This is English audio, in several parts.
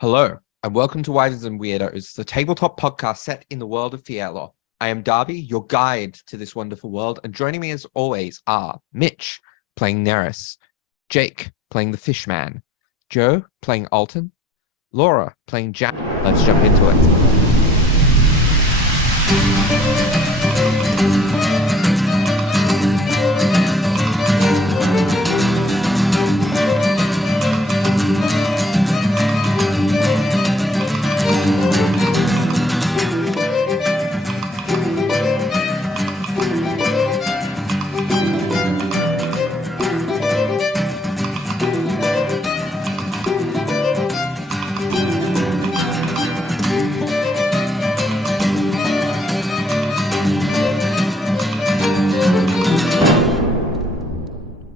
Hello, and welcome to Wyverns and Weirdos, the tabletop podcast set in the world of Fierlor. I am Darby, your guide to this wonderful world, and joining me as always are Mitch, playing Nerys, Jake, playing the Fishman, Joe, playing Alton, Laura, playing Jack. Let's jump into it.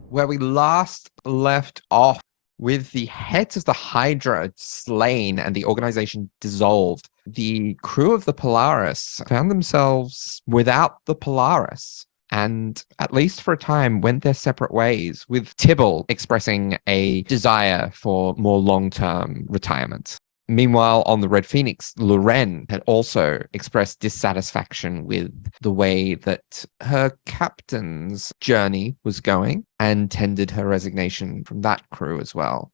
Where we last left off with the heads of the Hydra slain and the organization dissolved, the crew of the Polaris found themselves without the Polaris and, at least for a time, went their separate ways, with Tibble expressing a desire for more long-term retirement. Meanwhile, on the Red Phoenix, Loren had also expressed dissatisfaction with the way that her captain's journey was going and tendered her resignation from that crew as well.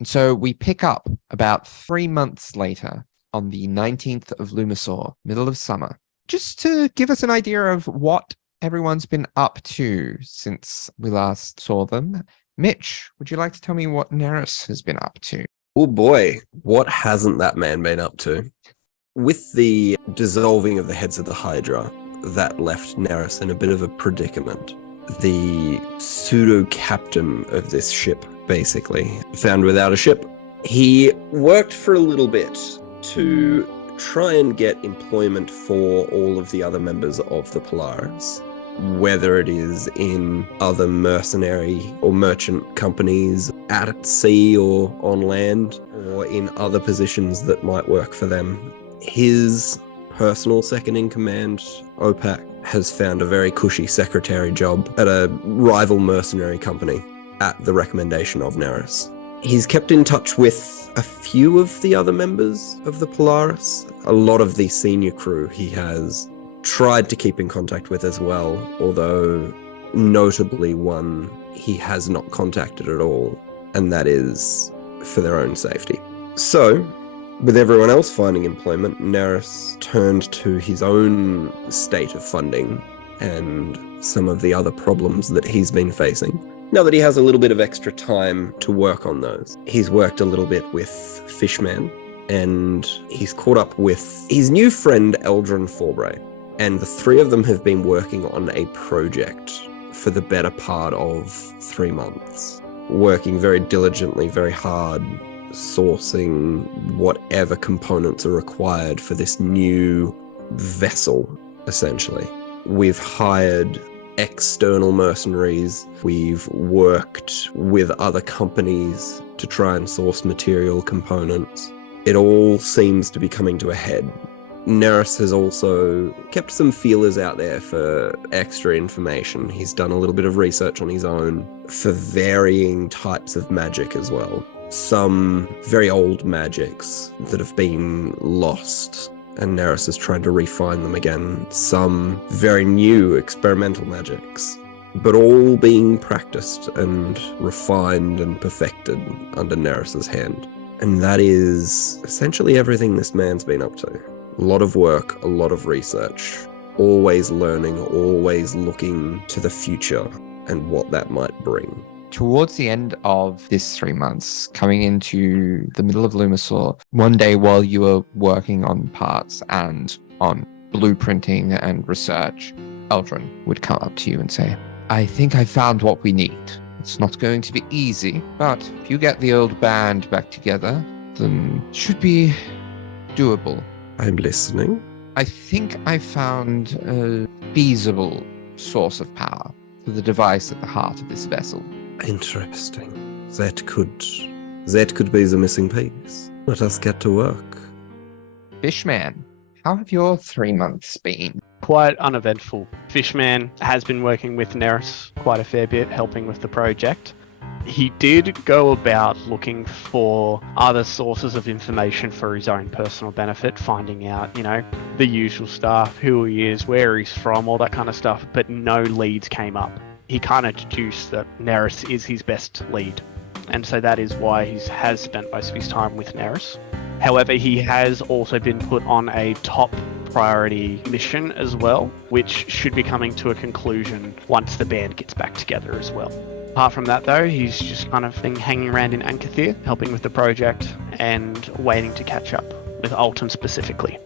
And so we pick up about 3 months later on the 19th of 𝗖𝗦𝗧, middle of summer, just to give us an idea of what everyone's been up to since we last saw them. Mitch, would you like to tell me what Nerys has been up to? Oh boy, what hasn't that man been up to? With the dissolving of the heads of the Hydra, that left Nerys in a bit of a predicament. The pseudo-captain of this ship, basically, found without a ship. He worked for a little bit to try and get employment for all of the other members of the Polaris, whether it is in other mercenary or merchant companies at sea or on land, or in other positions that might work for them. His personal second-in-command, Opak, has found a very cushy secretary job at a rival mercenary company at the recommendation of Nerys. He's kept in touch with a few of the other members of the Polaris. A lot of the senior crew he has tried to keep in contact with as well, although notably one he has not contacted at all, and that is for their own safety. So, with everyone else finding employment, Nerys turned to his own state of funding and some of the other problems that he's been facing. Now that he has a little bit of extra time to work on those, he's worked a little bit with Fishman, and he's caught up with his new friend 𝗖𝗔𝗦𝗧. And the three of them have been working on a project for the better part of 3 months, working very diligently, very hard, sourcing whatever components are required for this new vessel, essentially. We've hired external mercenaries. We've worked with other companies to try and source material components. It all seems to be coming to a head. Nerys has also kept some feelers out there for extra information. He's done a little bit of research on his own for varying types of magic as well. Some very old magics that have been lost, and Nerys is trying to refine them again. Some very new experimental magics, but all being practiced and refined and perfected under Nerys's hand. And that is essentially everything this man's been up to. A lot of work, a lot of research, always learning, always looking to the future and what that might bring. Towards the end of this 3 months, coming into the middle of 𝗖𝗦𝗧, one day while you were working on parts and on blueprinting and research, 𝗖𝗔𝗦𝗧 would come up to you and say, "I think I found what we need. It's not going to be easy, but if you get the old band back together, then it should be doable. I'm listening. I think I found a feasible source of power for the device at the heart of this vessel." Interesting. That could be the missing piece. Let us get to work. Fishman, how have your 3 months been? Quite uneventful. Fishman has been working with Nerys quite a fair bit, helping with the project. He did go about looking for other sources of information for his own personal benefit, finding out, the usual stuff, who he is, where he's from, all that kind of stuff, but no leads came up. He kind of deduced that Nerys is his best lead, and so that is why he has spent most of his time with Nerys. However, he has also been put on a top priority mission as well, which should be coming to a conclusion once the band gets back together as well. Apart from that, though, he's just kind of been hanging around in 𝗖𝗖𝗧, helping with the project and waiting to catch up with Alton specifically.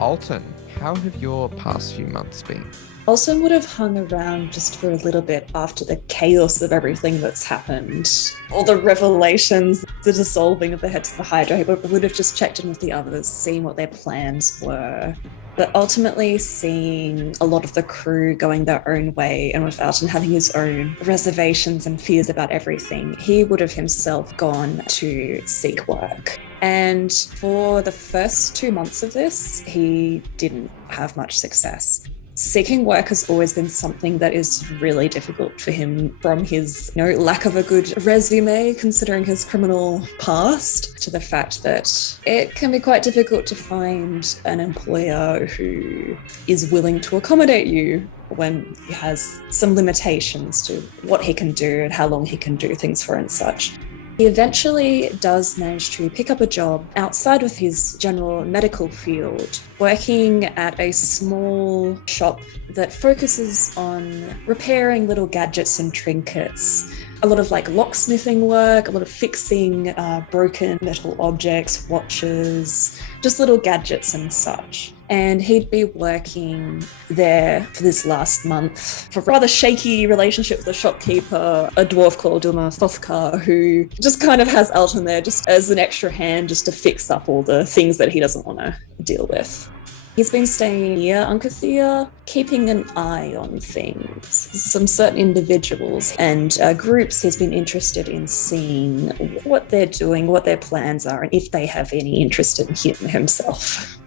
Alton, how have your past few months been? Alton would have hung around just for a little bit after the chaos of everything that's happened. All the revelations, the dissolving of the heads of the Hydra. He would have just checked in with the others, seen what their plans were. But ultimately seeing a lot of the crew going their own way and with Alton having his own reservations and fears about everything, he would have himself gone to seek work. And for the first 2 months of this, he didn't have much success. Seeking work has always been something that is really difficult for him, from his lack of a good resume considering his criminal past, to the fact that it can be quite difficult to find an employer who is willing to accommodate you when he has some limitations to what he can do and how long he can do things for and such. He eventually does manage to pick up a job outside of his general medical field, working at a small shop that focuses on repairing little gadgets and trinkets. A lot of locksmithing work, a lot of fixing broken metal objects, watches, just little gadgets and such. And he'd be working there for this last month for a rather shaky relationship with the shopkeeper, a dwarf called 𝗖𝗔𝗦𝗧, who just kind of has Alton there just as an extra hand just to fix up all the things that he doesn't want to deal with. He's been staying near 𝗖𝗖𝗧, keeping an eye on things. Some certain individuals and groups he's been interested in seeing what they're doing, what their plans are, and if they have any interest in him himself.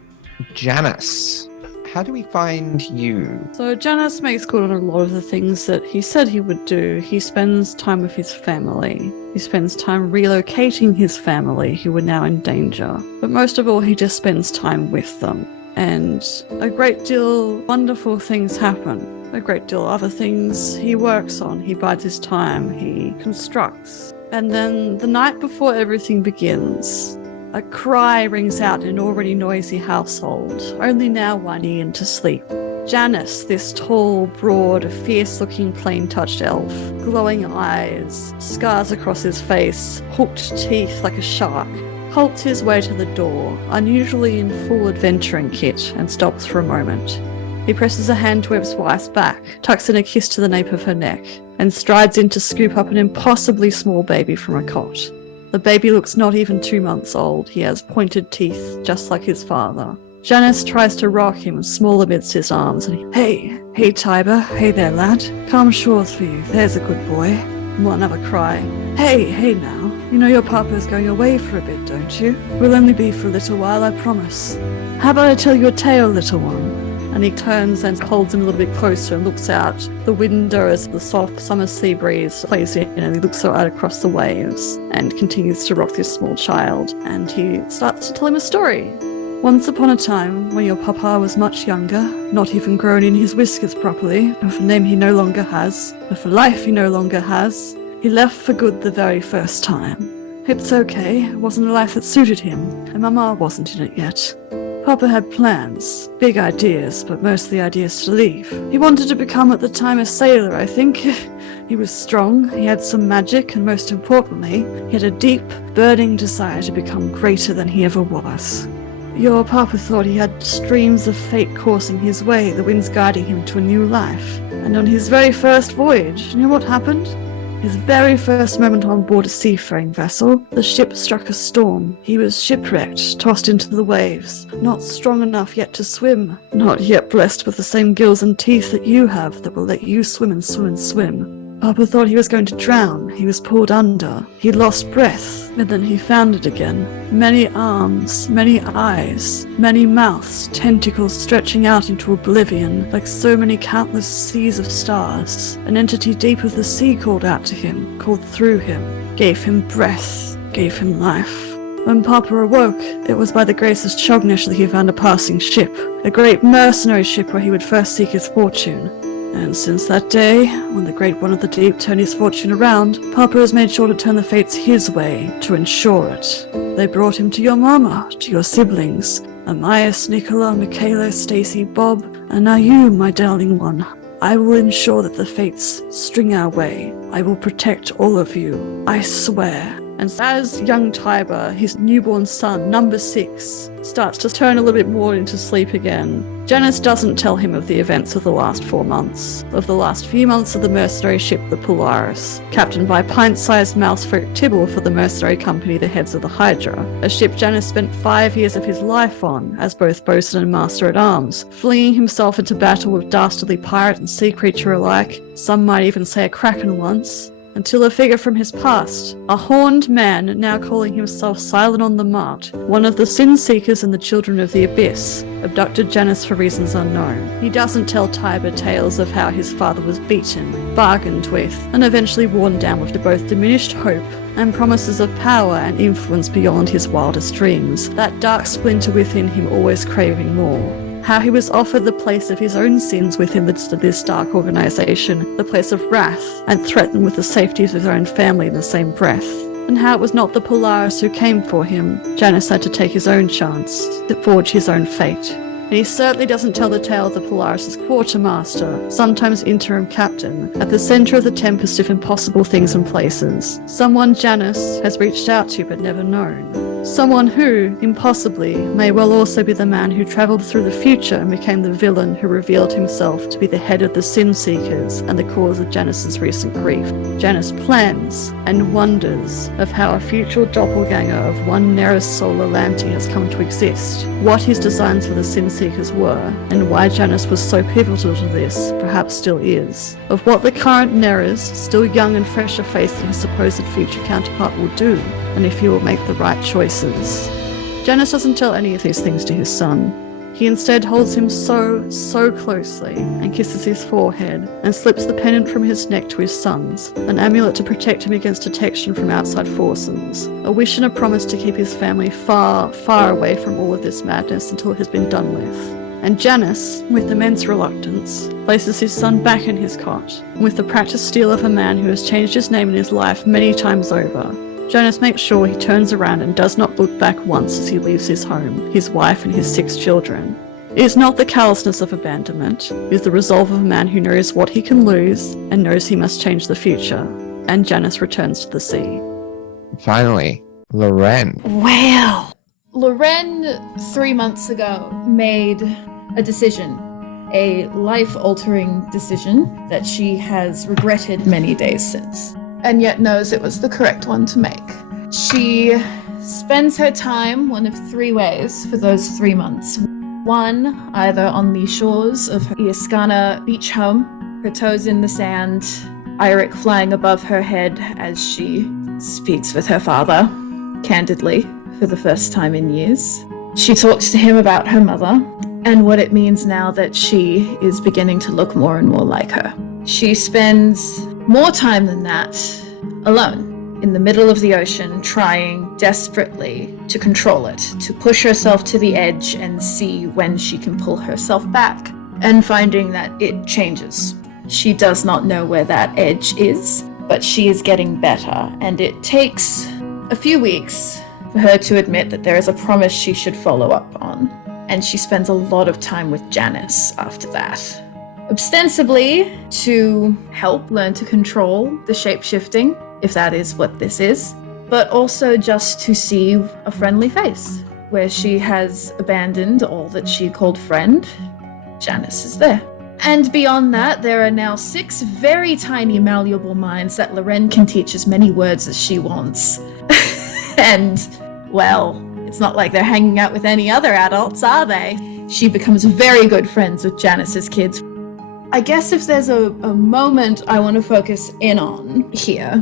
Janice, how do we find you? So Janice makes good on a lot of the things that he said he would do. He spends time with his family. He spends time relocating his family who are now in danger. But most of all, he just spends time with them. And a great deal wonderful things happen. A great deal other things he works on. He bides his time. He constructs. And then the night before everything begins, a cry rings out in an already noisy household, only now whining into sleep. Janice, this tall, broad, fierce-looking, plain-touched elf, glowing eyes, scars across his face, hooked teeth like a shark, halts his way to the door, unusually in full adventuring kit, and stops for a moment. He presses a hand to his wife's back, tucks in a kiss to the nape of her neck, and strides in to scoop up an impossibly small baby from a cot. The baby looks not even 2 months old. He has pointed teeth, just like his father. Janice tries to rock him, small amidst his arms, and hey Tiber, hey there lad, calm shores for you, there's a good boy. More another cry, hey now, you know your papa's going away for a bit, don't you? We'll only be for a little while, I promise. How about I tell you a tale, little one? And he turns and holds him a little bit closer and looks out the window as the soft summer sea breeze plays in, and he looks out across the waves and continues to rock this small child. And he starts to tell him a story. Once upon a time, when your papa was much younger, not even grown in his whiskers properly, with a name he no longer has, with a life he no longer has, he left for good the very first time. It's okay, it wasn't a life that suited him, and Mama wasn't in it yet. Papa had plans, big ideas, but mostly ideas to leave. He wanted to become at the time a sailor, I think. He was strong, he had some magic, and most importantly, he had a deep, burning desire to become greater than he ever was. Your papa thought he had streams of fate coursing his way, the winds guiding him to a new life. And on his very first voyage, you know what happened? His very first moment on board a seafaring vessel, the ship struck a storm. He was shipwrecked, tossed into the waves, not strong enough yet to swim, not yet blessed with the same gills and teeth that you have that will let you swim and swim and swim. Papa thought he was going to drown. He was pulled under. He lost breath, and then he found it again. Many arms, many eyes, many mouths, tentacles stretching out into oblivion, like so many countless seas of stars. An entity deep of the sea called out to him, called through him, gave him breath, gave him life. When Papa awoke, it was by the grace of Chognish that he found a passing ship, a great mercenary ship where he would first seek his fortune. And since that day, when the Great One of the Deep turned his fortune around, Papa has made sure to turn the fates his way, to ensure it. They brought him to your mama, to your siblings, Amias, Nicola, Michaela, Stacy, Bob, and now you, my darling one. I will ensure that the fates string our way. I will protect all of you. I swear. And as young 𝗖𝗔𝗦𝗧, his newborn son, number 6, starts to turn a little bit more into sleep again, Janus doesn't tell him of the events of the last 4 months, of the last few months of the mercenary ship the Polaris, captained by pint-sized mousefolk Tibble for the mercenary company the Heads of the Hydra, a ship Janus spent 5 years of his life on as both boatswain and master-at-arms, flinging himself into battle with dastardly pirate and sea creature alike, some might even say a kraken once, until a figure from his past, a horned man now calling himself Silent on the Mart, one of the Sin Seekers and the Children of the Abyss, abducted Janus for reasons unknown. He doesn't tell 𝗖𝗔𝗦𝗧 tales of how his father was beaten, bargained with, and eventually worn down with both diminished hope and promises of power and influence beyond his wildest dreams, that dark splinter within him always craving more. How he was offered the place of his own sins within this dark organization, the place of wrath, and threatened with the safety of his own family in the same breath. And how it was not the Polaris who came for him. Janus had to take his own chance, to forge his own fate. And he certainly doesn't tell the tale of the Polaris' Quartermaster, sometimes interim captain, at the center of the tempest of impossible things and places. Someone Janus has reached out to but never known. Someone who, impossibly, may well also be the man who travelled through the future and became the villain who revealed himself to be the head of the Sin Seekers and the cause of Janus's recent grief. Janus plans and wonders of how a future doppelganger of one Nerys Tsola Lanti has come to exist, what his designs for the Sin Seekers were, and why Janus was so pivotal to this, perhaps still is, of what the current Nerys, still young and fresh of face than his supposed future counterpart will do, and if he will make the right choices. Janus doesn't tell any of these things to his son. He instead holds him so closely and kisses his forehead and slips the pendant from his neck to his son's, an amulet to protect him against detection from outside forces, a wish and a promise to keep his family far, far away from all of this madness until it has been done with. And Janus, with immense reluctance, places his son back in his cot, with the practiced steel of a man who has changed his name in his life many times over. Janus makes sure he turns around and does not look back once as he leaves his home, his wife and his 6 children. It is not the callousness of abandonment, it is the resolve of a man who knows what he can lose and knows he must change the future. And Janus returns to the sea. Finally, Loren. Well, Loren 3 months ago made a decision, a life-altering decision that she has regretted many days since, and yet knows it was the correct one to make. She spends her time one of 3 ways for those 3 months. 1, either on the shores of her 𝗖𝗔𝗦𝗧 beach home, her toes in the sand, 𝗖𝗔𝗦𝗧 flying above her head as she speaks with her father, candidly, for the first time in years. She talks to him about her mother and what it means now that she is beginning to look more and more like her. She spends more time than that alone in the middle of the ocean, trying desperately to control it, to push herself to the edge and see when she can pull herself back, and finding that it changes. She does not know where that edge is, but she is getting better, and it takes a few weeks for her to admit that there is a promise she should follow up on, and she spends a lot of time with Janus after that. Ostensibly to help learn to control the shape-shifting, if that is what this is, but also just to see a friendly face. Where she has abandoned all that she called friend, Janus is there. And beyond that, there are now 6 very tiny malleable minds that Loren can teach as many words as she wants. And, well, it's not like they're hanging out with any other adults, are they? She becomes very good friends with Janus's kids. I guess if there's a moment I want to focus in on here,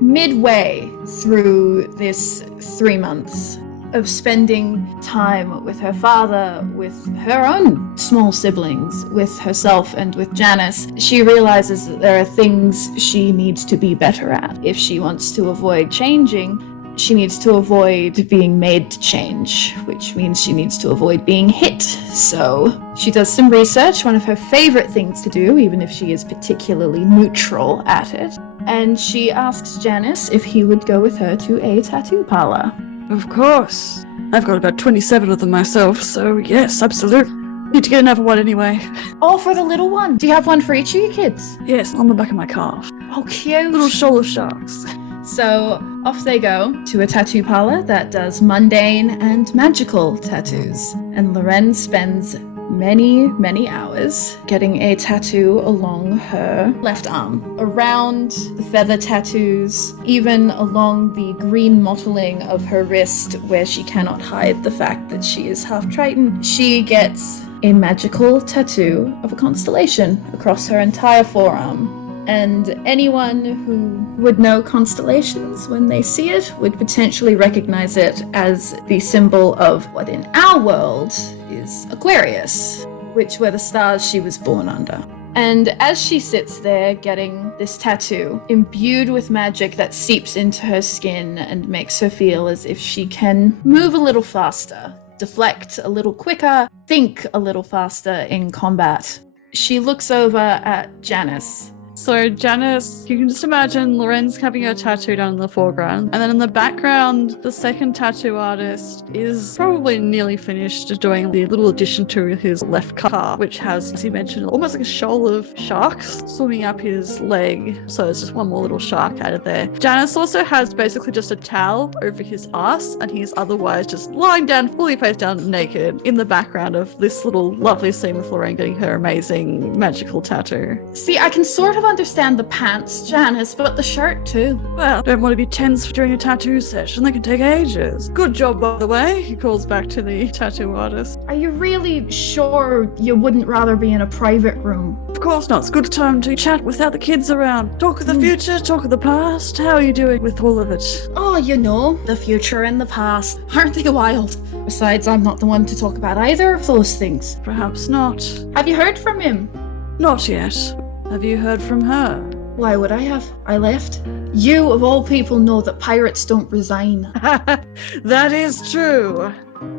midway through this 3 months of spending time with her father, with her own small siblings, with herself and with Janice, she realizes that there are things she needs to be better at. If she wants to avoid changing, she needs to avoid being made to change, which means she needs to avoid being hit. So she does some research, one of her favorite things to do, even if she is particularly neutral at it. And she asks Janice if he would go with her to a tattoo parlor. Of course. I've got about 27 of them myself, so yes, absolutely. Need to get another one anyway. Oh, for the little one. Do you have one for each of your kids? Yes, on the back of my calf. Oh, cute. Little shoal of sharks. So off they go to a tattoo parlor that does mundane and magical tattoos. And Loren spends many hours getting a tattoo along her left arm, around the feather tattoos, even along the green mottling of her wrist where she cannot hide the fact that she is half Triton. She gets a magical tattoo of a constellation across her entire forearm. And anyone who would know constellations when they see it would potentially recognize it as the symbol of what in our world is Aquarius, which were the stars she was born under. And as she sits there getting this tattoo, imbued with magic that seeps into her skin and makes her feel as if she can move a little faster, deflect a little quicker, think a little faster in combat, she looks over at Janice. So Janice, you can just imagine Loren's having her tattoo down in the foreground, and then in the background, the second tattoo artist is probably nearly finished doing the little addition to his left calf, which has, as he mentioned, almost like a shoal of sharks swimming up his leg. So it's just one more little shark added there. Janice also has basically just a towel over his ass, and he's otherwise just lying down, fully face down, naked, in the background of this little lovely scene with Loren getting her amazing magical tattoo. See, I can sort of understand the pants, Janice, but the shirt too. Well, don't want to be tense during a tattoo session. They can take ages. Good job, by the way. He calls back to the tattoo artist. Are you really sure you wouldn't rather be in a private room? Of course not. It's a good time to chat without the kids around. Talk of the future, talk of the past. How are you doing with all of it? Oh, you know, the future and the past. Aren't they wild? Besides, I'm not the one to talk about either of those things. Perhaps not. Have you heard from him? Not yet. Have you heard from her? Why would I have? I left. You, of all people, know that pirates don't resign. That is true.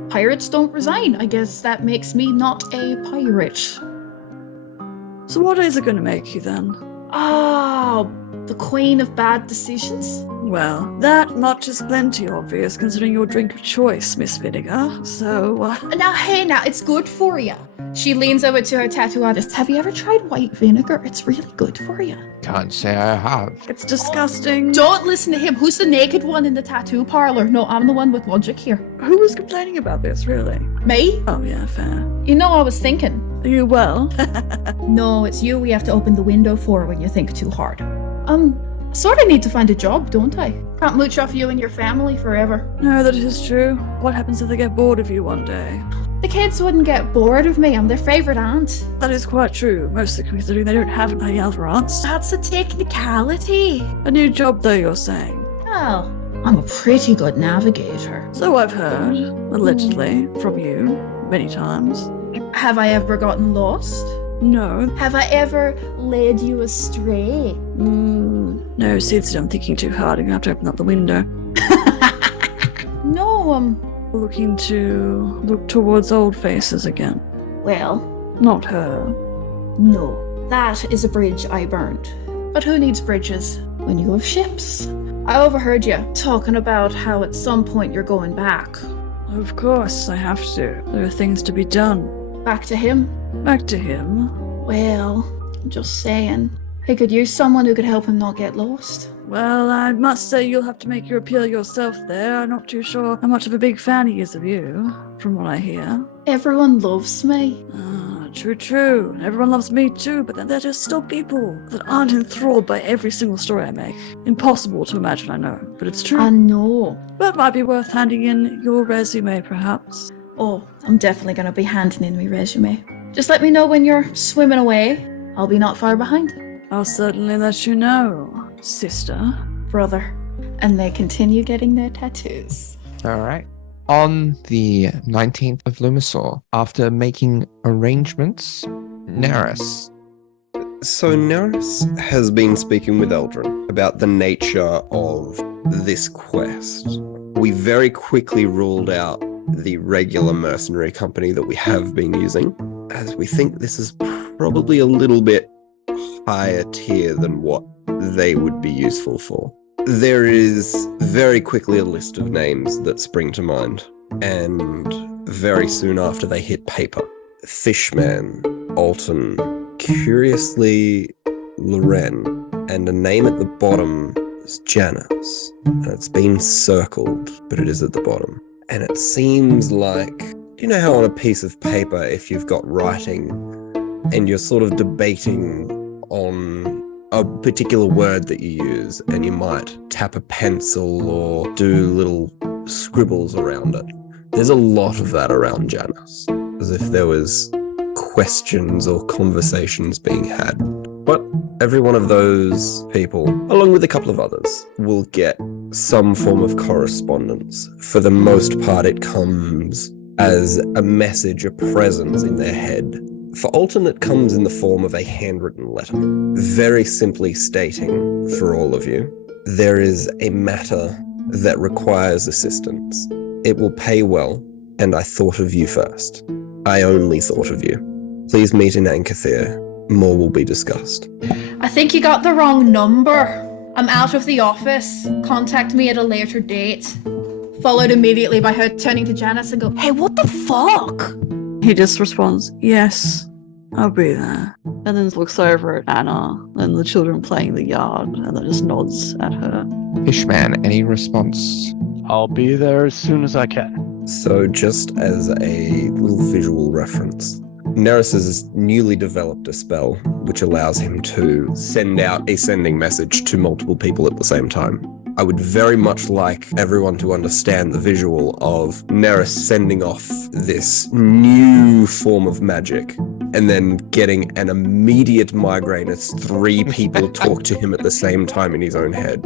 Pirates don't resign. I guess that makes me not a pirate. So what is it going to make you then? Oh, the queen of bad decisions? Well, that much is plenty obvious considering your drink of choice, Miss Vinegar. So, Now, hey, it's good for you. She leans over to her tattoo artist. Have you ever tried white vinegar? It's really good for you. Can't say I have. It's disgusting. Don't listen to him. Who's the naked one in the tattoo parlor? No, I'm the one with logic here. Who was complaining about this, really? Me? Oh, yeah, fair. You know, I was thinking. Are you well? No, it's you we have to open the window for when you think too hard. Sort of need to find a job, don't I? Can't mooch off you and your family forever. No, that is true. What happens if they get bored of you one day? The kids wouldn't get bored of me. I'm their favourite aunt. That is quite true, mostly considering they don't have any other aunts. That's a technicality. A new job, though, you're saying? Well, I'm a pretty good navigator. So I've heard, allegedly, from you, many times. Have I ever gotten lost? No. Have I ever led you astray? No, Sid, I'm thinking too hard. I'm going to have to open up the window. No, Looking to look towards old faces again. well, Not her. no. That is a bridge I burned. But who needs bridges when you have ships? I overheard you talking about how at some point you're going back. Of course, I have to. There are things to be done. Back to him? Back to him. Well, just saying. He could use someone who could help him not get lost. Well, I must say you'll have to make your appeal yourself there. I'm not too sure how much of a big fan he is of you, from what I hear. Everyone loves me. True. Everyone loves me too, but then there are still people that aren't enthralled by every single story I make. Impossible to imagine, I know, but it's true. I know. But it might be worth handing in your resume, perhaps. Oh, I'm definitely going to be handing in my resume. Just let me know when you're swimming away. I'll be not far behind. I'll certainly let you know, sister. Brother. And they continue getting their tattoos. All right. On the 19th of Lumisaur, after making arrangements, Nerys. So Nerys has been speaking with Eldrin about the nature of this quest. We very quickly ruled out the regular mercenary company that we have been using, as we think this is probably a little bit higher tier than what they would be useful for. There is very quickly a list of names that spring to mind, and very soon after they hit paper. Fishman, Alton, curiously Loren, and a name at the bottom is Janice. And it's been circled, but it is at the bottom. And it seems like, you know how on a piece of paper, if you've got writing and you're sort of debating on a particular word that you use, and you might tap a pencil or do little scribbles around it. There's a lot of that around Janice, as if there was questions or conversations being had. But every one of those people, along with a couple of others, will get some form of correspondence. For the most part, it comes as a message, a presence in their head. For Alton, it comes in the form of a handwritten letter, very simply stating, for all of you, there is a matter that requires assistance. It will pay well, and I thought of you first. I only thought of you. Please meet in Ankathir. More will be discussed. I think you got the wrong number. I'm out of the office. Contact me at a later date. Followed immediately by her turning to Janice and go, hey, what the fuck? He just responds, yes, I'll be there. And then looks over at Anna and the children playing the yard and then just nods at her. Fishman, any response? I'll be there as soon as I can. So just as a little visual reference, Nerys has newly developed a spell which allows him to send out a sending message to multiple people at the same time. I would very much like everyone to understand the visual of Nerys sending off this new form of magic and then getting an immediate migraine as 3 people talk to him at the same time in his own head.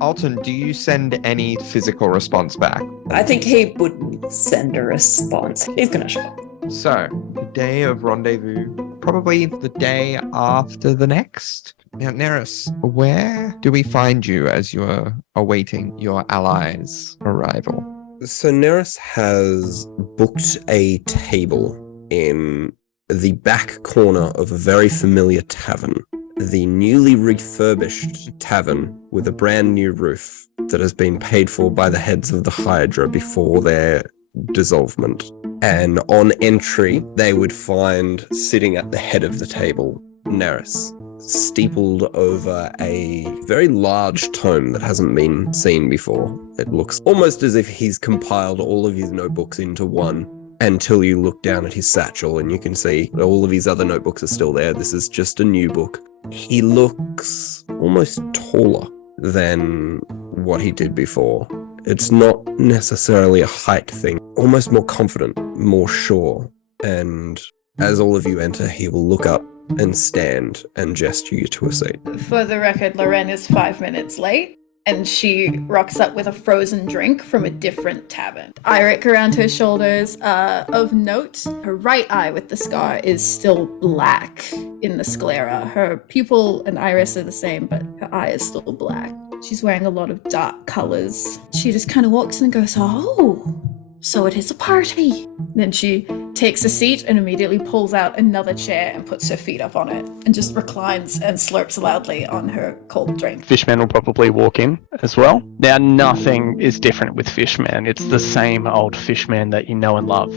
Alton, do you send any physical response back? I think he wouldn't send a response. He's going to show up. So, the day of rendezvous, probably the day after the next. Now, Nerys, where do we find you as you're awaiting your allies' arrival? So Nerys has booked a table in the back corner of a very familiar tavern. The newly refurbished tavern with a brand new roof that has been paid for by the heads of the Hydra before their dissolvement. And on entry, they would find sitting at the head of the table, Nerys, steepled over a very large tome that hasn't been seen before. It looks almost as if he's compiled all of his notebooks into one, until you look down at his satchel and you can see all of his other notebooks are still there. This is just a new book. He looks almost taller than what he did before. It's not necessarily a height thing, almost more confident, more sure. And as all of you enter, he will look up and stand and gesture you to a seat. For the record, Loren is 5 minutes late, and she rocks up with a frozen drink from a different tavern. Iallic around her shoulders. Of note, her right eye with the scar is still black in the sclera. Her pupil and iris are the same, but her eye is still black. She's wearing a lot of dark colors. She just kind of walks in and goes, oh, so it is a party. Then she takes a seat and immediately pulls out another chair and puts her feet up on it and just reclines and slurps loudly on her cold drink. Fishman will probably walk in as well. Now, nothing is different with Fishman. It's the same old Fishman that you know and love.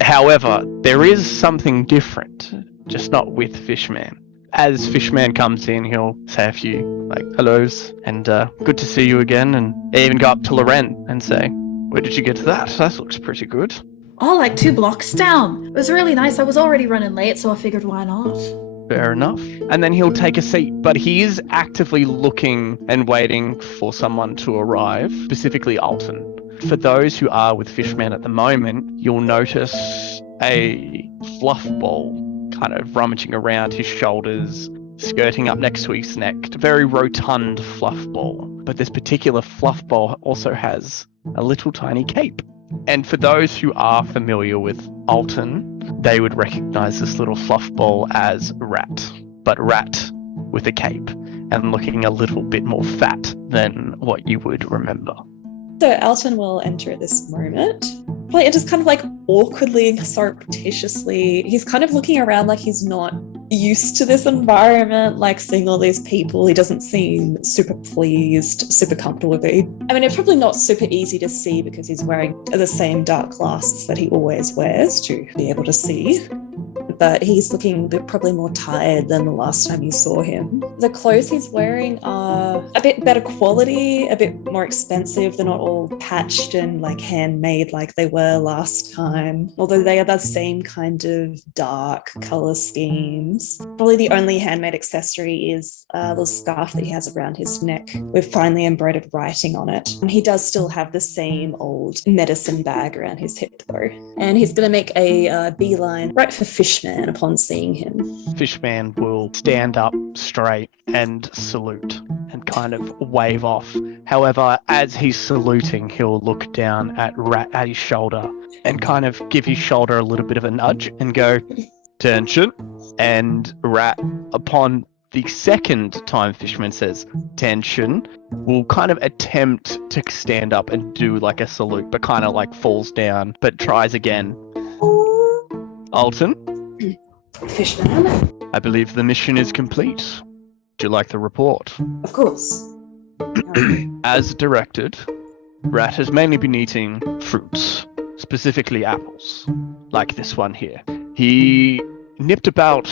However, there is something different, just not with Fishman. As Fishman comes in, he'll say a few, hellos, and good to see you again, and even go up to Loren and say, where did you get to that? That looks pretty good. Oh, 2 blocks down. It was really nice. I was already running late, so I figured why not? Fair enough. And then he'll take a seat, but he is actively looking and waiting for someone to arrive, specifically Alton. For those who are with Fishman at the moment, you'll notice a fluff ball kind of rummaging around his shoulders, skirting up next to his neck, a very rotund fluff ball. But this particular fluff ball also has a little tiny cape. And for those who are familiar with Alton, they would recognize this little fluff ball as Rat, but Rat with a cape and looking a little bit more fat than what you would remember. So Alton will enter at this moment. Like, it just kind of like awkwardly, surreptitiously, he's kind of looking around like he's not used to this environment, like seeing all these people. He doesn't seem super pleased, super comfortable with it. I mean, it's probably not super easy to see because he's wearing the same dark glasses that he always wears to be able to see. But he's looking probably more tired than the last time you saw him. The clothes he's wearing are a bit better quality, a bit more expensive. They're not all patched and like handmade like they were last time, although they are the same kind of dark color schemes. Probably the only handmade accessory is a little scarf that he has around his neck with finely embroidered writing on it. And he does still have the same old medicine bag around his hip though. And he's going to make a beeline right for Fishman upon seeing him. Fishman will stand up straight and salute and kind of wave off. However, as he's saluting, he'll look down at Rat at his shoulder and kind of give his shoulder a little bit of a nudge and go, "Tension." And Rat, upon the second time Fishman says "tension," will kind of attempt to stand up and do like a salute, but kind of like falls down, but tries again. Alton? Fishman? I believe the mission is complete. Would you like the report? Of course. As directed, Rat has mainly been eating fruits, specifically apples, like this one here. He nipped about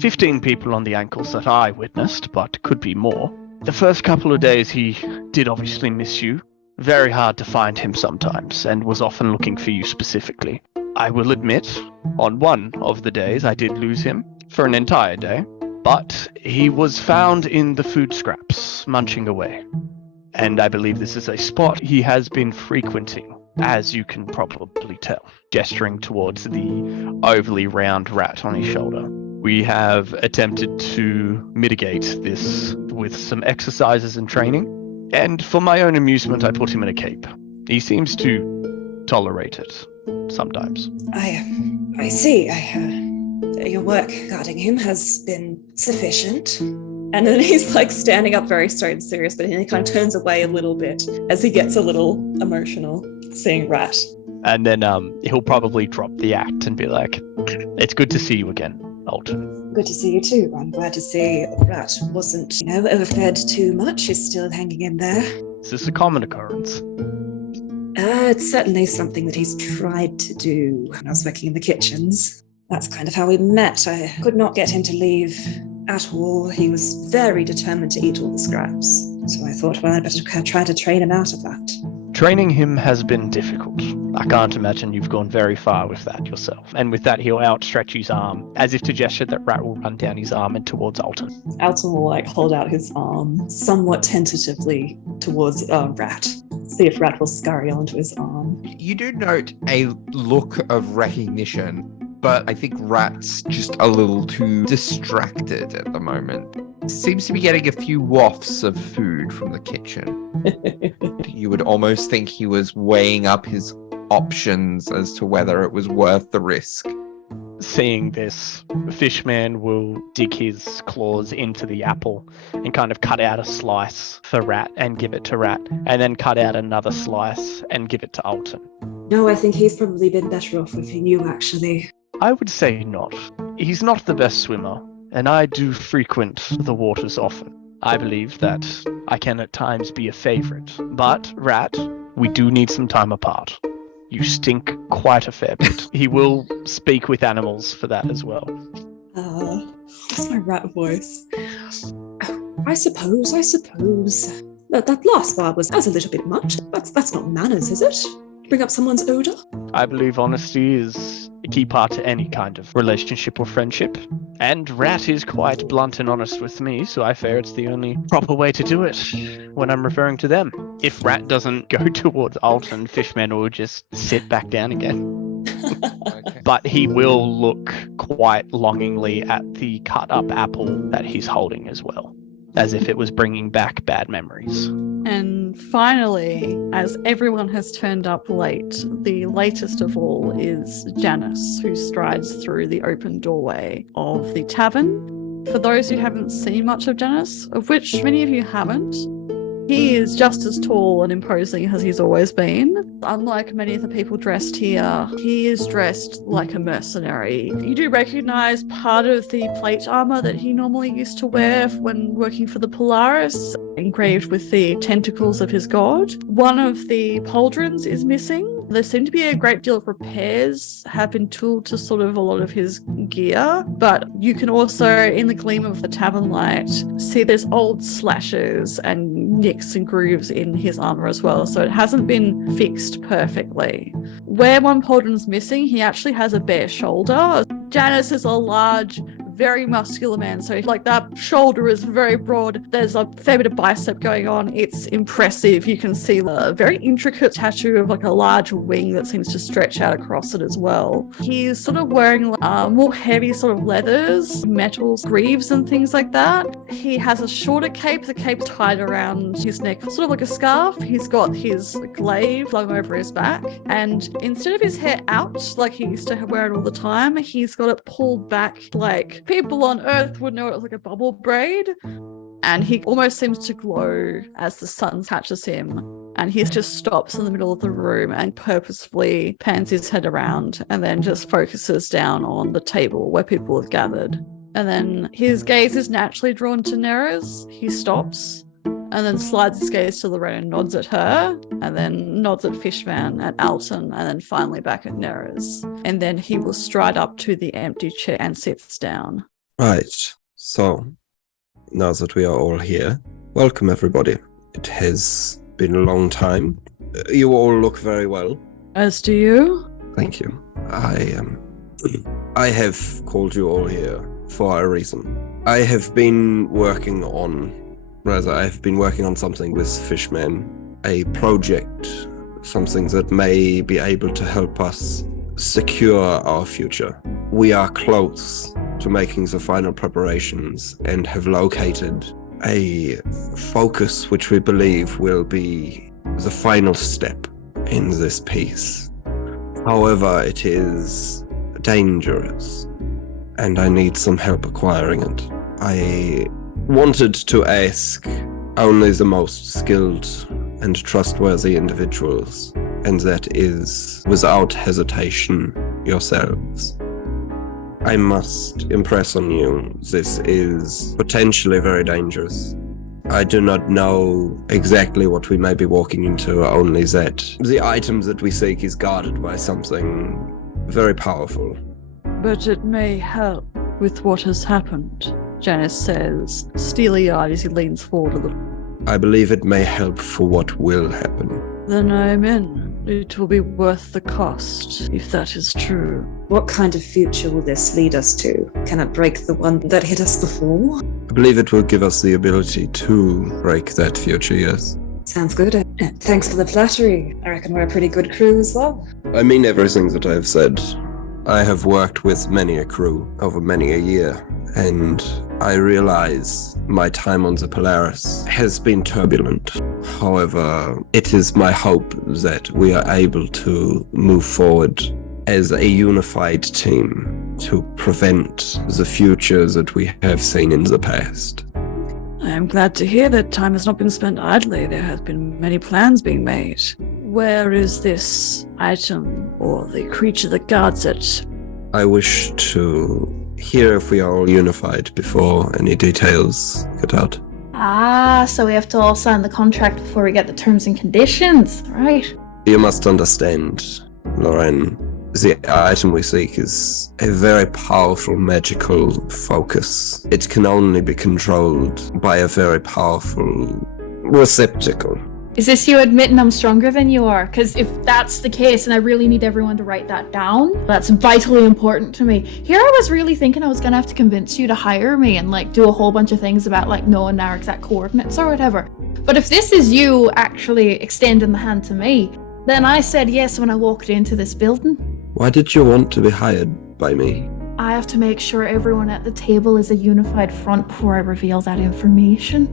15 people on the ankles that I witnessed, but could be more. The first couple of days he did obviously miss you. Very hard to find him sometimes, and was often looking for you specifically. I will admit, on one of the days I did lose him for an entire day, but he was found in the food scraps, munching away. And I believe this is a spot he has been frequenting, as you can probably tell, gesturing towards the overly round rat on his shoulder. We have attempted to mitigate this with some exercises and training, and for my own amusement I put him in a cape. He seems to tolerate it. Sometimes. I see. Your work guarding him has been sufficient. And then he's like standing up very straight and serious, but he kind of turns away a little bit as he gets a little emotional seeing Rat. And then he'll probably drop the act and be like, "It's good to see you again, Alton." Good to see you too. I'm glad to see Rat wasn't, overfed too much. He's still hanging in there. Is this a common occurrence? It's certainly something that he's tried to do when I was working in the kitchens. That's kind of how we met. I could not get him to leave at all. He was very determined to eat all the scraps. So I thought, well, I'd better try to train him out of that. Training him has been difficult. I can't imagine you've gone very far with that yourself. And with that, he'll outstretch his arm, as if to gesture that Rat will run down his arm and towards Alton. Alton will hold out his arm somewhat tentatively towards Rat. See if Rat will scurry onto his arm. You do note a look of recognition, but I think Rat's just a little too distracted at the moment. Seems to be getting a few wafts of food from the kitchen. You would almost think he was weighing up his options as to whether it was worth the risk. Seeing this, Fishman will dig his claws into the apple and kind of cut out a slice for Rat and give it to Rat, and then cut out another slice and give it to Alton. No, I think he's probably been better off with you, actually. I would say not. He's not the best swimmer, and I do frequent the waters often. I believe that I can at times be a favorite, but Rat, we do need some time apart. You stink quite a fair bit. He will speak with animals for that as well. That's my rat voice. I suppose. That last bar was a little bit much. That's not manners, is it? Bring up someone's odor? I believe honesty is a key part to any kind of relationship or friendship. And Rat is quite blunt and honest with me, so I fear it's the only proper way to do it when I'm referring to them. If Rat doesn't go towards Alton, Fishman will just sit back down again. Okay. But he will look quite longingly at the cut up apple that he's holding as well, as if it was bringing back bad memories. And finally, as everyone has turned up late, the latest of all is Janice, who strides through the open doorway of the tavern. For those who haven't seen much of Janice, of which many of you haven't, he is just as tall and imposing as he's always been. Unlike many of the people dressed here, he is dressed like a mercenary. You do recognize part of the plate armor that he normally used to wear when working for the Polaris, engraved with the tentacles of his god. One of the pauldrons is missing. There seem to be a great deal of repairs have been tooled to sort of a lot of his gear, but you can also, in the gleam of the tavern light, see there's old slashes and nicks and grooves in his armor as well, so it hasn't been fixed perfectly. Where one pauldron's missing, he actually has a bare shoulder. Janice is a large, very muscular man, so like that shoulder is very broad. There's a fair bit of bicep going on. It's impressive. You can see a very intricate tattoo of like a large wing that seems to stretch out across it as well. He's sort of wearing more heavy sort of leathers, metals, greaves and things like that. He has a shorter cape, the cape's tied around his neck, sort of like a scarf. He's got his glaive flung over his back, and instead of his hair out like he used to wear it all the time, he's got it pulled back like people on Earth would know it was like a bubble braid. And he almost seems to glow as the sun catches him. And he just stops in the middle of the room and purposefully pans his head around and then just focuses down on the table where people have gathered. And then his gaze is naturally drawn to Nerys. He stops and then slides his gaze to Lorraine and nods at her, and then nods at Fishman, at Alton, and then finally back at Nerys. And then he will stride up to the empty chair and sits down. Right, so now that we are all here, welcome everybody. It has been a long time. You all look very well. As do you. Thank you. I have called you all here for a reason. I have been working on something with Fishman, a project, something that may be able to help us secure our future. We are close to making the final preparations and have located a focus which we believe will be the final step in this piece. However, it is dangerous, and I need some help acquiring it. I wanted to ask only the most skilled and trustworthy individuals, and that is, without hesitation, yourselves. I must impress on you, this is potentially very dangerous. I do not know exactly what we may be walking into, only that the item that we seek is guarded by something very powerful. But it may help with what has happened, Janice says, steely-eyed as he leans forward a little. I believe it may help for what will happen. Then I'm in. It will be worth the cost, if that is true. What kind of future will this lead us to? Can it break the one that hit us before? I believe it will give us the ability to break that future, yes. Sounds good. Thanks for the flattery. I reckon we're a pretty good crew as well. I mean everything that I have said. I have worked with many a crew over many a year, and I realize my time on the Polaris has been turbulent. However, it is my hope that we are able to move forward as a unified team to prevent the future that we have seen in the past. I am glad to hear that time has not been spent idly. There have been many plans being made. Where is this item or the creature that guards it? I wish to hear if we are all unified before any details get out. Ah, so we have to all sign the contract before we get the terms and conditions, right? You must understand, Lorraine, the item we seek is a very powerful magical focus. It can only be controlled by a very powerful receptacle. Is this you admitting I'm stronger than you are? Because if that's the case, and I really need everyone to write that down, that's vitally important to me. Here I was really thinking I was going to have to convince you to hire me and like do a whole bunch of things about like knowing our exact coordinates or whatever. But if this is you actually extending the hand to me, then I said yes when I walked into this building. Why did you want to be hired by me? I have to make sure everyone at the table is a unified front before I reveal that information.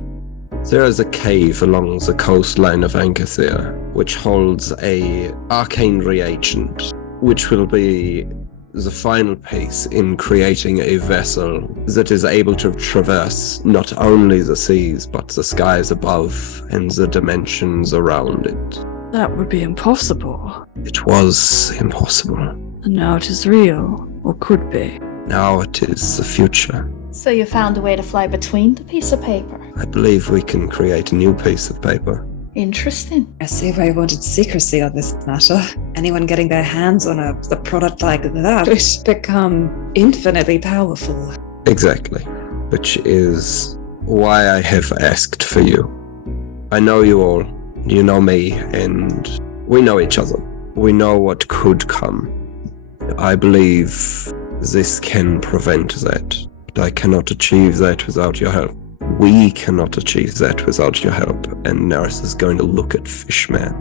There is a cave along the coastline of Ankathir, which holds a arcane reagent, which will be the final piece in creating a vessel that is able to traverse not only the seas, but the skies above and the dimensions around it. That would be impossible. It was impossible. And now it is real, or could be. Now it is the future. So you found a way to fly between the piece of paper. I believe we can create a new piece of paper. Interesting. I see why you wanted secrecy on this matter. Anyone getting their hands on a product like that would become infinitely powerful. Exactly. Which is why I have asked for you. I know you all. You know me, and we know each other. We know what could come. I believe this can prevent that. But I cannot achieve that without your help. We cannot achieve that without your help. And Nerys is going to look at Fishman.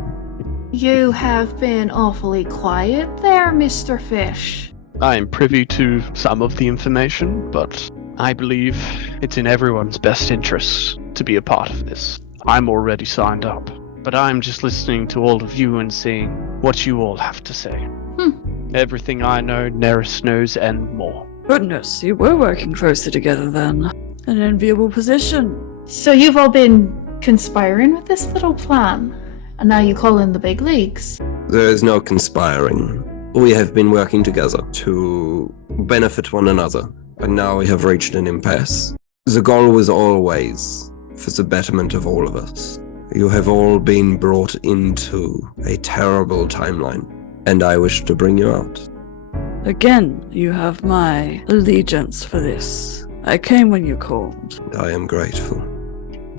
You have been awfully quiet there, Mr. Fish. I am privy to some of the information, but I believe it's in everyone's best interests to be a part of this. I'm already signed up, but I'm just listening to all of you and seeing what you all have to say. Everything I know, Nerys knows, and more. Goodness, you were working closely together then. An enviable position. So you've all been conspiring with this little plan, and now you call in the big leagues. There is no conspiring. We have been working together to benefit one another, and now we have reached an impasse. The goal was always for the betterment of all of us. You have all been brought into a terrible timeline, and I wish to bring you out. Again, you have my allegiance for this. I came when you called. I am grateful.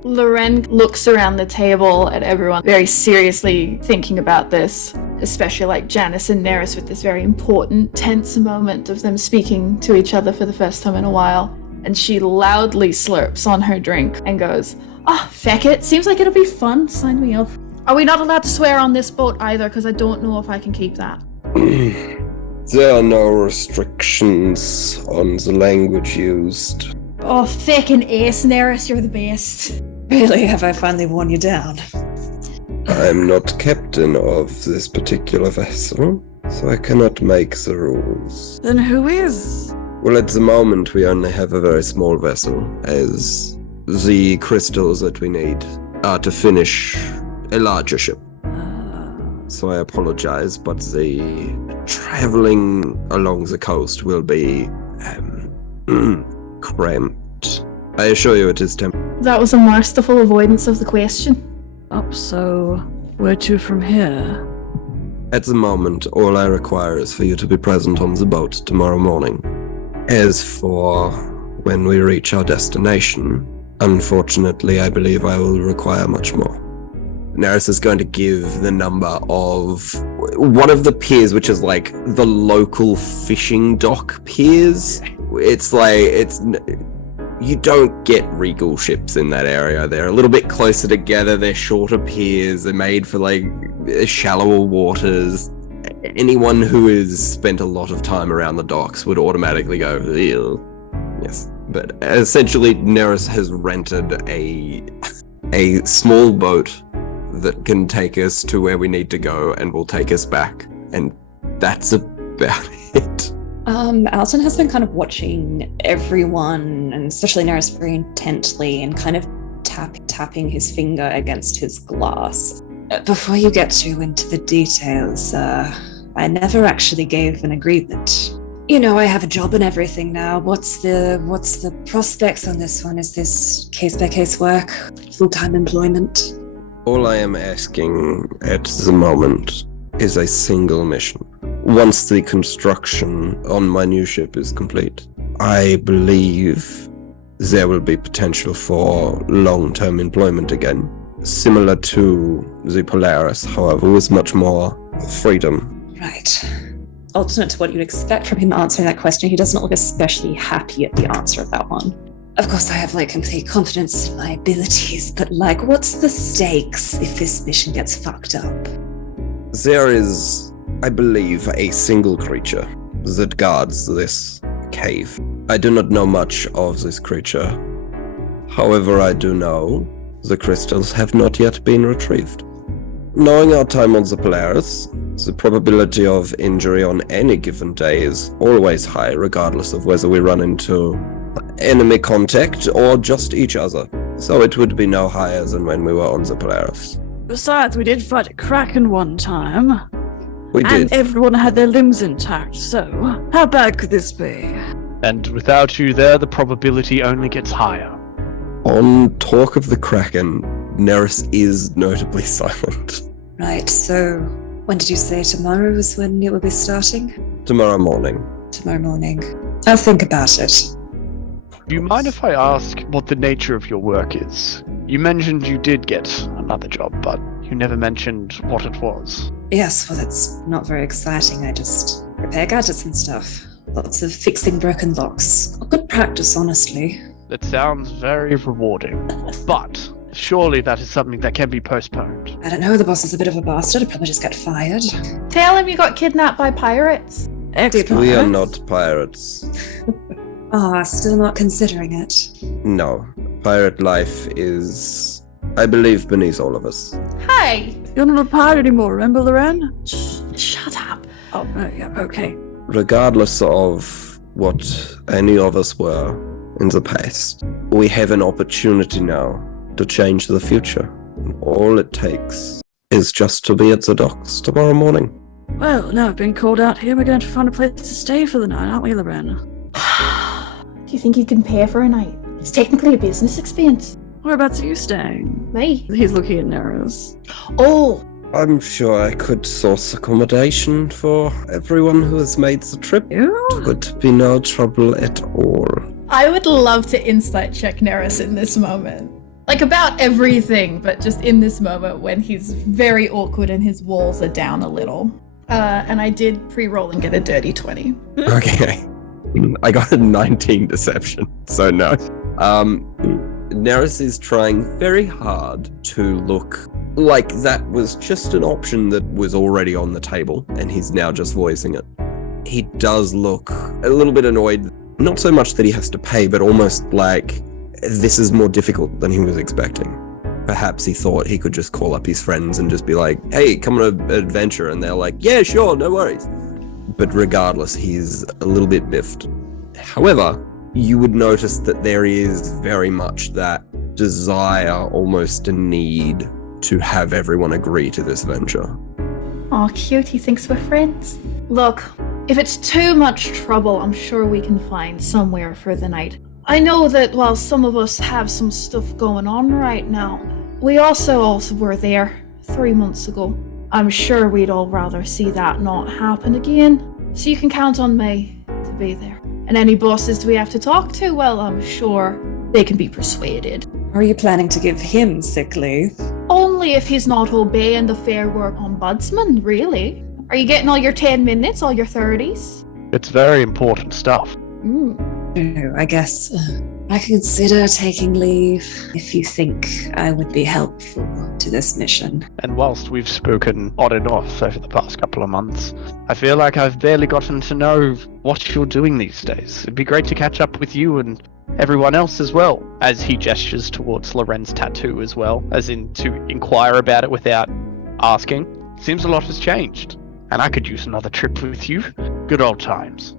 Loren looks around the table at everyone, very seriously thinking about this, especially like Janice and Nerys with this very important, tense moment of them speaking to each other for the first time in a while. And she loudly slurps on her drink and goes, feck it, seems like it'll be fun, sign me up. Are we not allowed to swear on this boat either, because I don't know if I can keep that? There are no restrictions on the language used. Oh, feckin' ace, Nerys, you're the best. Really, have I finally worn you down? I am not captain of this particular vessel, so I cannot make the rules. Then who is? Well, at the moment, we only have a very small vessel, as the crystals that we need are to finish a larger ship. So I apologize, but the traveling along the coast will be cramped. I assure you it is temporary. That was a masterful avoidance of the question. So where to from here? At the moment, all I require is for you to be present on the boat tomorrow morning. As for when we reach our destination, unfortunately, I believe I will require much more. Nerys is going to give the number of one of the piers, which is like the local fishing dock piers. You don't get regal ships in that area. They're a little bit closer together. They're shorter piers. They're made for like shallower waters. Anyone who has spent a lot of time around the docks would automatically go, ew. Yes. But essentially, Nerys has rented a small boat that can take us to where we need to go and will take us back. And that's about it. Alton has been kind of watching everyone, and especially Nerys, very intently, and kind of tapping his finger against his glass. Before you get too into the details, I never actually gave an agreement. You know, I have a job and everything now. What's the prospects on this one? Is this case-by-case work? Full-time employment? All I am asking at the moment is a single mission. Once the construction on my new ship is complete, I believe there will be potential for long-term employment again. Similar to the Polaris, however, with much more freedom. Right. Alternate to what you'd expect from him answering that question, he doesn't look especially happy at the answer of that one. Of course, I have complete confidence in my abilities, but what's the stakes if this mission gets fucked up? There is, I believe, a single creature that guards this cave. I do not know much of this creature. However, I do know the crystals have not yet been retrieved. Knowing our time on the Polaris, the probability of injury on any given day is always high, regardless of whether we run into enemy contact or just each other. So it would be no higher than when we were on the Polaris. Besides, we did fight a kraken one time. We did. And everyone had their limbs intact, so how bad could this be? And without you there, the probability only gets higher. On talk of the Kraken, Nerys is notably silent. Right, so when did you say tomorrow was when it will be starting? Tomorrow morning. Tomorrow morning. I'll think about it. Do you mind if I ask what the nature of your work is? You mentioned you did get another job, but you never mentioned what it was. Yes, well, that's not very exciting. I just repair gadgets and stuff. Lots of fixing broken locks. A good practice, honestly. That sounds very rewarding, but surely that is something that can be postponed. I don't know, the boss is a bit of a bastard. He'll probably just get fired. Tell him you got kidnapped by pirates. We are not pirates. Still not considering it. No. Pirate life is, I believe, beneath all of us. Hey! You're not a pirate anymore, remember, Loren? Shut up. Oh, yeah, okay. Regardless of what any of us were in the past, we have an opportunity now to change the future. And all it takes is just to be at the docks tomorrow morning. Well, now I've been called out here, we're going to find a place to stay for the night, aren't we, Loren? Do you think you can pay for a night? It's technically a business expense. Whereabouts are you staying? Me? He's looking at Nerys. Oh, I'm sure I could source accommodation for everyone who has made the trip. You? It would be no trouble at all. I would love to insight check Nerys in this moment. Like about everything, but just in this moment when he's very awkward and his walls are down a little. And I did pre-roll and get a dirty 20. Okay. I got a 19 deception, so no. Nerys is trying very hard to look like that was just an option that was already on the table, and he's now just voicing it. He does look a little bit annoyed, not so much that he has to pay, but almost like this is more difficult than he was expecting. Perhaps he thought he could just call up his friends and just be like, hey, come on an adventure, and they're like, yeah, sure, no worries. But regardless, he's a little bit miffed. However, you would notice that there is very much that desire, almost a need, to have everyone agree to this venture. Aw, cute, he thinks we're friends. Look, if it's too much trouble, I'm sure we can find somewhere for the night. I know that while some of us have some stuff going on right now, we also were there 3 months ago. I'm sure we'd all rather see that not happen again. So you can count on me to be there. And any bosses we have to talk to, well, I'm sure they can be persuaded. Are you planning to give him sick leave? Only if he's not obeying the Fair Work Ombudsman, really. Are you getting all your 10 minutes, all your 30s? It's very important stuff. No, I guess I consider taking leave if you think I would be helpful to this mission. And whilst we've spoken on and off over the past couple of months, I feel like I've barely gotten to know what you're doing these days. It'd be great to catch up with you and everyone else as well, as he gestures towards Loren's tattoo as well, as in to inquire about it without asking. Seems a lot has changed, and I could use another trip with you. Good old times.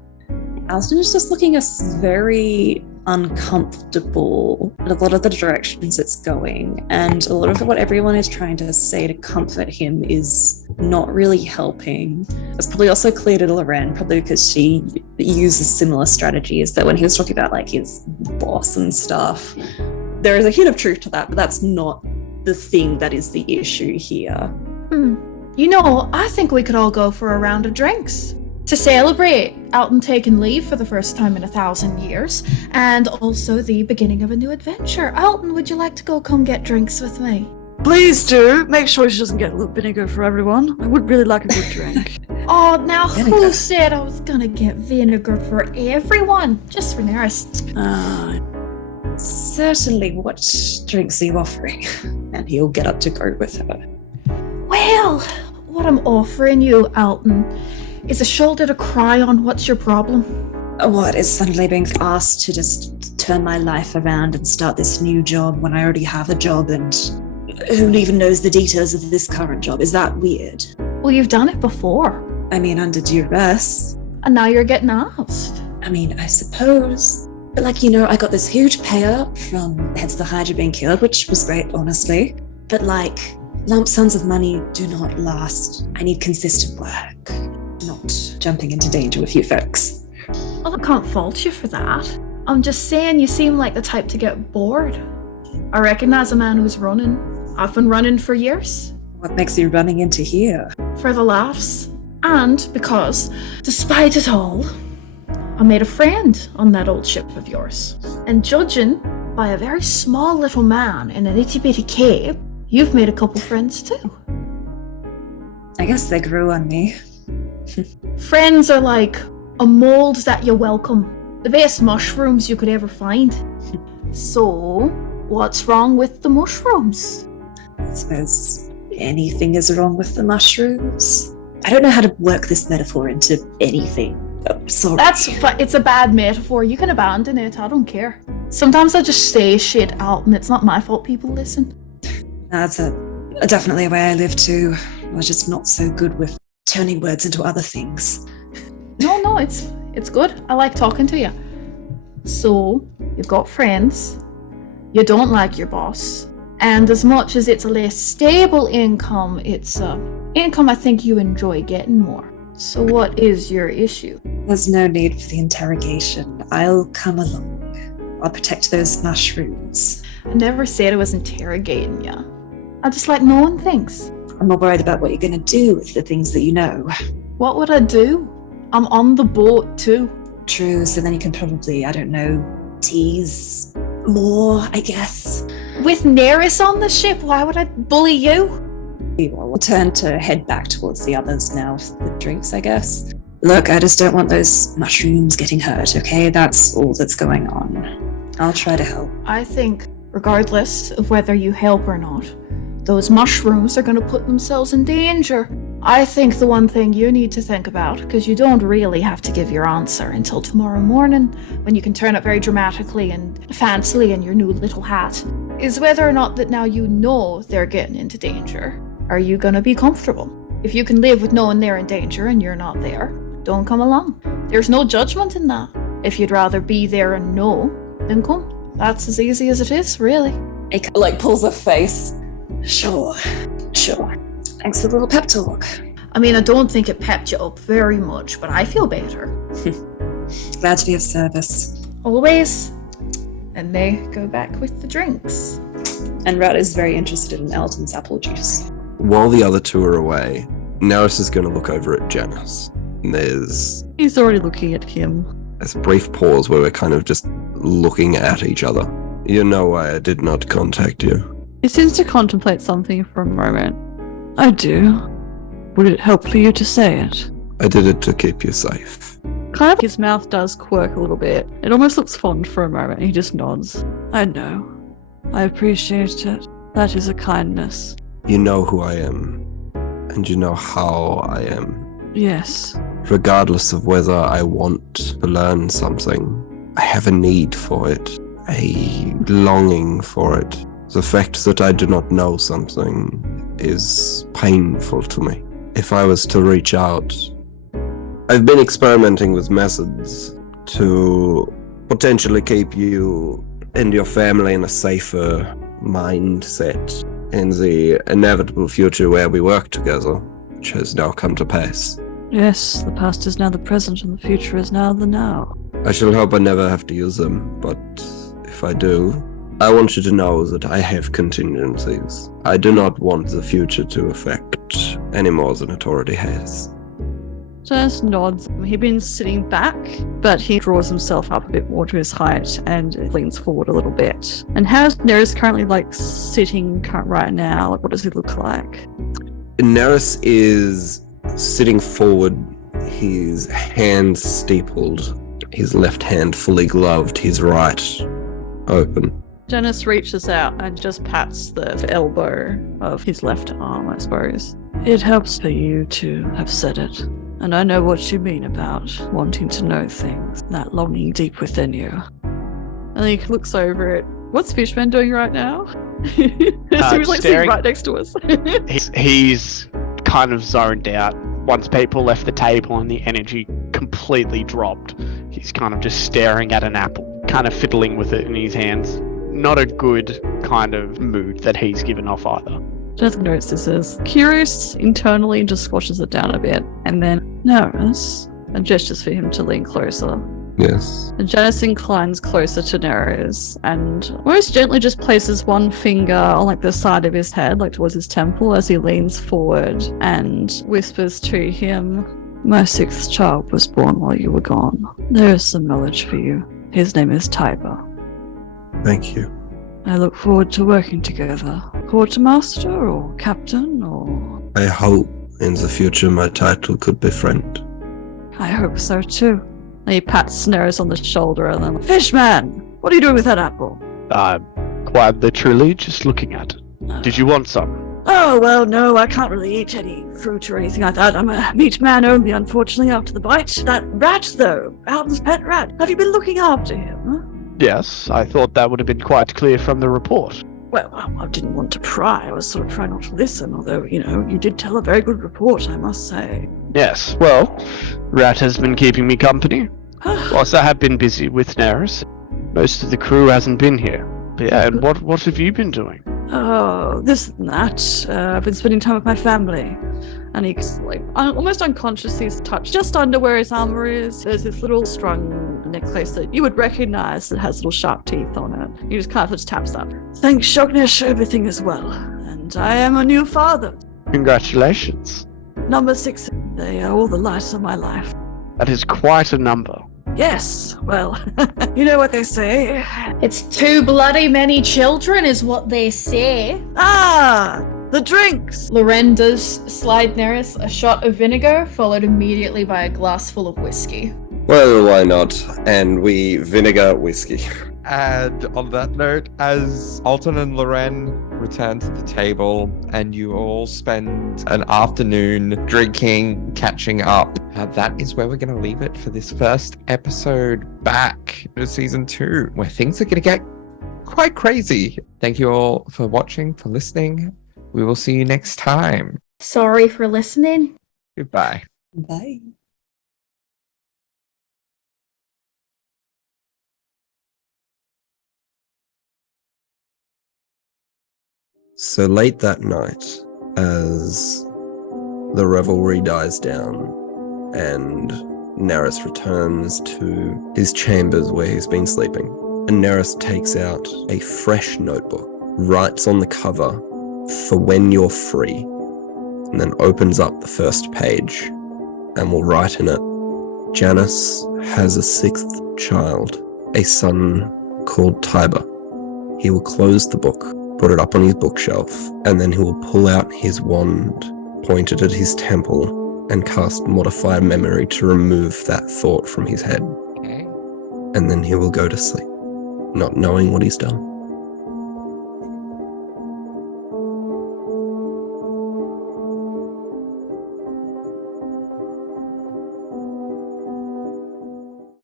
Alston is just looking us very uncomfortable at a lot of the directions it's going, and a lot of what everyone is trying to say to comfort him is not really helping. It's probably also clear to Loren, probably because she uses similar strategies, that when he was talking about like his boss and stuff, there is a hint of truth to that, but that's not the thing that is the issue here. You know, I think we could all go for a round of drinks to celebrate Alton taking leave for the first time in 1,000 years, and also the beginning of a new adventure. Alton, would you like to come get drinks with me? Please do. Make sure she doesn't get a little vinegar for everyone. I would really like a good drink. Oh, now who said I was gonna get vinegar for everyone? Just for Nerys. Certainly, what drinks are you offering? And he'll get up to go with her. Well, what I'm offering you, Alton, is a shoulder to cry on. What's your problem? What, is suddenly being asked to just turn my life around and start this new job when I already have a job, and who even knows the details of this current job? Is that weird? Well, you've done it before. I mean, under duress. And now you're getting asked. I mean, I suppose. But I got this huge payout from the heads of the Hydra being killed, which was great, honestly. But lump sums of money do not last. I need consistent work, not jumping into danger with you folks. Well, I can't fault you for that. I'm just saying you seem like the type to get bored. I recognize a man who's running. I've been running for years. What makes you running into here? For the laughs. And because, despite it all, I made a friend on that old ship of yours. And judging by a very small little man in an itty-bitty cape, you've made a couple friends too. I guess they grew on me. Friends are like a mold that you welcome. The best mushrooms you could ever find. So, what's wrong with the mushrooms? I suppose anything is wrong with the mushrooms. I don't know how to work this metaphor into anything. Oh, sorry. It's a bad metaphor. You can abandon it. I don't care. Sometimes I just say shit out and it's not my fault people listen. That's definitely a way I live too. I was just not so good with turning words into other things. No, it's good. I like talking to you. So, you've got friends. You don't like your boss. And as much as it's a less stable income, it's income I think you enjoy getting more. So what is your issue? There's no need for the interrogation. I'll come along. I'll protect those mushrooms. I never said I was interrogating you. I just like knowing things. I'm more worried about what you're going to do with the things that you know. What would I do? I'm on the boat too. True, so then you can probably, tease more, I guess. With Nerys on the ship, why would I bully you? We'll turn to head back towards the others now for the drinks, I guess. Look, I just don't want those mushrooms getting hurt, okay? That's all that's going on. I'll try to help. I think, regardless of whether you help or not, those mushrooms are going to put themselves in danger. I think the one thing you need to think about, because you don't really have to give your answer until tomorrow morning, when you can turn up very dramatically and fancily in your new little hat, is whether or not that now you know they're getting into danger. Are you going to be comfortable? If you can live with knowing they're in danger and you're not there, don't come along. There's no judgment in that. If you'd rather be there and know, then come. That's as easy as it is, really. It pulls a face. Sure. Thanks for the little pep talk. I mean, I don't think it pepped you up very much, but I feel better. Glad to be of service. Always. And they go back with the drinks. And Rad is very interested in Elton's apple juice. While the other two are away, Nerys is going to look over at Janice. And He's already looking at him. there's a brief pause where we're kind of just looking at each other. You know why I did not contact you. He seems to contemplate something for a moment. I do. Would it help for you to say it? I did it to keep you safe. Kind of his mouth does quirk a little bit. It almost looks fond for a moment. He just nods. I know. I appreciate it. That is a kindness. You know who I am, and you know how I am. Yes. Regardless of whether I want to learn something, I have a need for it, a longing for it. The fact that I do not know something is painful to me. If I was to reach out, I've been experimenting with methods to potentially keep you and your family in a safer mindset in the inevitable future where we work together, which has now come to pass. Yes, the past is now the present and the future is now the now. I shall hope I never have to use them, but if I do, I want you to know that I have contingencies. I do not want the future to affect any more than it already has. Janice nods. He'd been sitting back, but he draws himself up a bit more to his height and leans forward a little bit. And how's Nerys currently sitting right now? What does he look like? Nerys is sitting forward, his hands steepled, his left hand fully gloved, his right open. Janice reaches out and just pats the elbow of his left arm, I suppose. It helps for you to have said it. And I know what you mean about wanting to know things, that longing deep within you. And he looks over at, what's Fishman doing right now? So he's like sitting right next to us. He's kind of zoned out. Once people left the table and the energy completely dropped, he's kind of just staring at an apple, kind of fiddling with it in his hands. Not a good kind of mood that he's given off either. Just notes this is curious internally and just squashes it down a bit. And then Nerys, and gestures for him to lean closer. Yes. And Janice inclines closer to Nerys and most gently just places one finger on like the side of his head, like towards his temple, as he leans forward and whispers to him, "My 6th child was born while you were gone. There is some knowledge for you. His name is 𝗖𝗔𝗦𝗧. Thank you. I look forward to working together. Quartermaster or captain or..." I hope in the future my title could be friend. "I hope so too." And he pats Nerys on the shoulder and then, "Fishman, what are you doing with that apple?" Quite literally just looking at it. Did you want some? "Oh, well, no, I can't really eat any fruit or anything like that. I'm a meat man only, unfortunately, after the bite. That rat, though, Alton's pet rat, have you been looking after him?" Yes, I thought that would have been quite clear from the report. "Well, I didn't want to pry. I was sort of trying not to listen, although, you did tell a very good report, I must say." Yes, well, Rat has been keeping me company. Whilst I have been busy with Nerys, most of the crew hasn't been here. But yeah, and what have you been doing? "Oh, this and that. I've been spending time with my family." And he's like almost unconscious, he's touched just under where his armor is. There's this little strung necklace that you would recognize that has little sharp teeth on it. He just kind of just taps that. "Thanks, Shognesh, everything is well. And I am a new father. Congratulations. Number 6. They are all the lights of my life." That is quite a number. "Yes, well, you know what they say." It's too bloody many children, is what they say. "Ah, the drinks." Loren does slide Nerys a shot of vinegar, followed immediately by a glass full of whiskey. Well, why not? And we vinegar whiskey. And on that note, as Alton and Loren return to the table and you all spend an afternoon drinking, catching up, that is where we're going to leave it for this first episode back to season 2, where things are going to get quite crazy. Thank you all for watching, for listening. We will see you next time. Sorry for listening. Goodbye. Bye. So late that night, as the revelry dies down and Nerys returns to his chambers where he's been sleeping, and Nerys takes out a fresh notebook, writes on the cover, "For when you're free," and then opens up the first page and will write in it, "Janice has a 6th child, a son called 𝗖𝗔𝗦𝗧. He will close the book, put it up on his bookshelf, and then he will pull out his wand, point it at his temple, and cast Modify Memory to remove that thought from his head. Okay. And then he will go to sleep, not knowing what he's done."